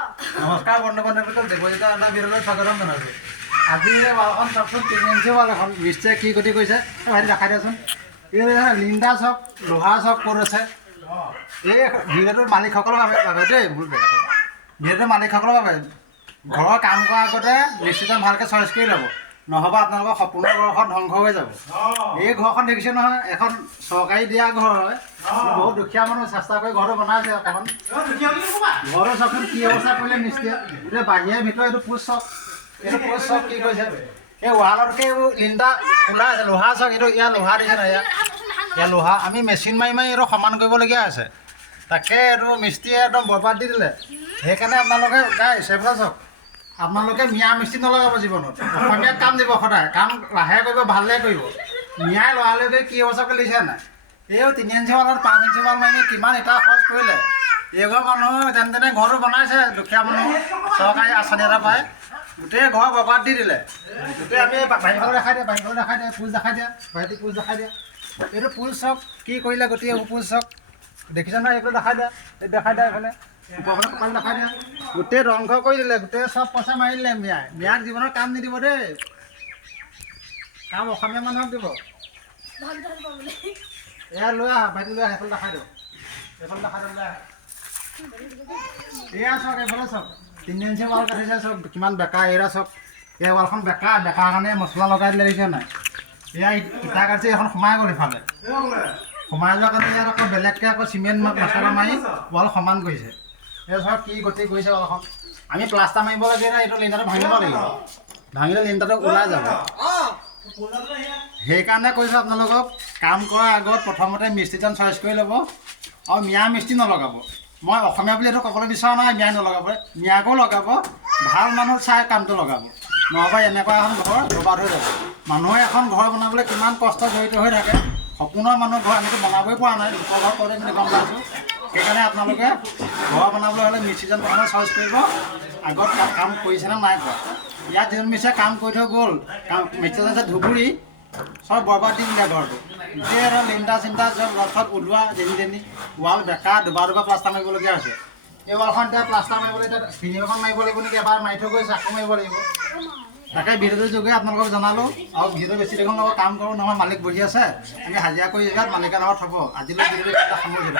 নমস্কাৰ বন্ধু বান্ধৱীসকল, দেৱজিতা আন্না বিৰলৈ স্বাগতম জনাইছোঁ। আজি ৱালখন চাওকচোন, 3 ইঞ্চি ৱাল এখন মিস্ত্ৰীয়ে কি গতি কৰিছে ভাইটি দেখাই দিয়াচোন। এই লিণ্ডা চক, লোহাৰ চক ক'ত আছে? এই ভিডিঅ'টোৰ মালিকসকলৰ বাবে দেই, ভুল বেয়া ভিডিঅ'টোৰ মালিকসকলৰ বাবে ঘৰৰ কাম কৰাৰ আগতে মিস্ত্ৰীজন ভালকৈ চইচ কৰি ল'ব, নহ'বা আপোনালোকৰ সম্পূৰ্ণ ঘৰখন ধ্বংস হৈ যাব। এই ঘৰখন দেখিছে নহয়, এখন চৰকাৰী দিয়া ঘৰ হয়। বহুত দুখীয়া মানুহ চেষ্টা কৰি ঘৰটো বনাইছে। অকণমান ঘৰটো চাওকচোন কি অৱস্থা কৰিলে মিস্ত্ৰীয়ে। এতিয়া বাহিৰে ভিতৰত এইটো পোষ্ট চক, এইটো পোষ্ট চক কি কৰিছে? এই ৱালতকৈ এইবোৰ লিণ্ডা ওলাই আছে, লোহাৰ চক। এইটো ইয়াৰ লোহাৰ দিছে নাই? ইয়াৰ লোহাৰ আমি মেচিন মাৰি মাৰি এইটো সমান কৰিবলগীয়া আছে। তাকে এইটো মিস্ত্ৰীয়ে একদম বৰবাদ দি দিলে। সেইকাৰণে আপোনালোকে গাইছ এইফালে চাওক, আপোনালোকে মিয়া মিস্ত্ৰী নলগাব জীৱনত। অসমীয়াত কাম দিব সদায়, কাম লাহে কৰিব, ভালদৰে কৰিব। মিয়াই লৰালৈকে কি অৱস্থা কৰি লিখিছে নাই? এই 3 ইঞ্চি ৱালত 5 ইঞ্চি ৱাল মাৰি কিমান ইটা খৰচ কৰিলে। এইঘৰ মানুহ যেনে তেনে ঘৰটো বনাইছে, দুখীয়া মানুহ চৰকাৰী আঁচনি এটা পায়, গোটেই ঘৰ বৰবাদ দি দিলে। গোটেই আমি বাহিৰলৈ দেখাই দিয়ে, বাহিৰলৈ দেখাই দিয়ে, পোজ দেখাই দিয়া, ভাইটি পোজ দেখাই দিয়া। এইটো পোজ চক কি কৰিলে, গোটেই পোজ চক দেখিছে নহয়? এইফালে দেখাই দিয়া, এইটো দেখাই দিয়া, এইফালে ওপৰফালে কপাল দেখাই দিয়া। গোটেই ধ্বংস কৰি দিলে, গোটেই চব পইচা মাৰি দিলে মিয়াই। মিয়াক জীৱনত কাম নিদিব দেই, কাম অসমীয়া মানুহক দিব। এয়া লৈ আহা, ভাইটি লৈ আহা, এইফালে দেখাই দিওঁ, এইফালে দেখাই দিওঁ, লৈ আহা। এয়া চাওক, এইফালে চাওক, 3 ইঞ্চি ৱাল কাটিছে, চাওক কিমান বেকা। এয়া চাওক, এই ৱালখন বেকা, বেকাৰ কাৰণে মছলা লগাই দিলে, দেখিছে নাই? এয়া ইটা কাটিছে, এখন সোমাই গ'ল ইফালে। সোমাই যোৱাৰ কাৰণে ইয়াত আকৌ বেলেগকৈ আকৌ চিমেণ্ট মছলা মাৰি ৱাল সমান কৰিছে। এই চাওক কি গতি কৰিছে ৱালখন। আমি প্লাষ্টাৰ মাৰিব লাগে না, এইটো লিণ্ডাৰটো ভাঙিব লাগিব, ভাঙিলে লিণ্ডাৰটো ওলাই যাব। সেইকাৰণে কৈছোঁ আপোনালোকক, কাম কৰাৰ আগত প্ৰথমতে মিস্ত্ৰীজন চইচ কৰি ল'ব, আৰু মিয়া মিস্ত্ৰী নলগাব। মই অসমীয়া বুলি এইটো ক'বলৈ বিচৰা নাই, মিয়াই নলগাব, মিয়াকো লগাব, ভাল মানুহ চাই কামটো লগাব, নহ'বা এনেকুৱা এখন ঘৰ বৰবাদ হৈ যাব। মানুহে এখন ঘৰ বনাবলৈ কিমান কষ্ট জড়িত হৈ থাকে। সম্পূৰ্ণ মানুহ ঘৰ আমিতো বনাবই পৰা নাই, লোকৰ ঘৰ কৰোঁতে কিন্তু গম পাইছোঁ। সেইকাৰণে আপোনালোকে ঘৰ বনাবলৈ হ'লে মিস্ত্ৰীজন প্ৰথমে চইচ কৰিব, আগত কাম কৰিছেনে নাই কৰা। ইয়াত যিজন মিস্ত্ৰীয়ে কাম কৰি থৈ গ'ল, মিস্ত্ৰীজন আছে ধুবুৰী, চব বৰবাদ দি দিলে ঘৰটো। গোটেই আৰু লিণ্ডা চিন্তা চব লচত ওলোৱা, যেনি ৱাল বেকা, দুবাৰ প্লাষ্টাৰ মাৰিবলগীয়া হৈছে। এই ৱালখন এতিয়া প্লাষ্টাৰ মাৰিবলৈ এতিয়া ফিনিংখন মাৰিব লাগিব নেকি? এবাৰ মাৰি থৈ গৈছে, আকৌ মাৰিব লাগিব। তাকে ভিডিঅ'টোৰ যোগে আপোনালোকক জনালোঁ। আৰু ভিডিঅ' বেছি দেখোন লগত কাম কৰোঁ নহয়, মালিক বহি আছে, আমি হাজিৰা কৰি জেগাত মালিকৰ লগত থ'ব। আজিলৈ ভিডিঅ'টো সামৰিছোঁ।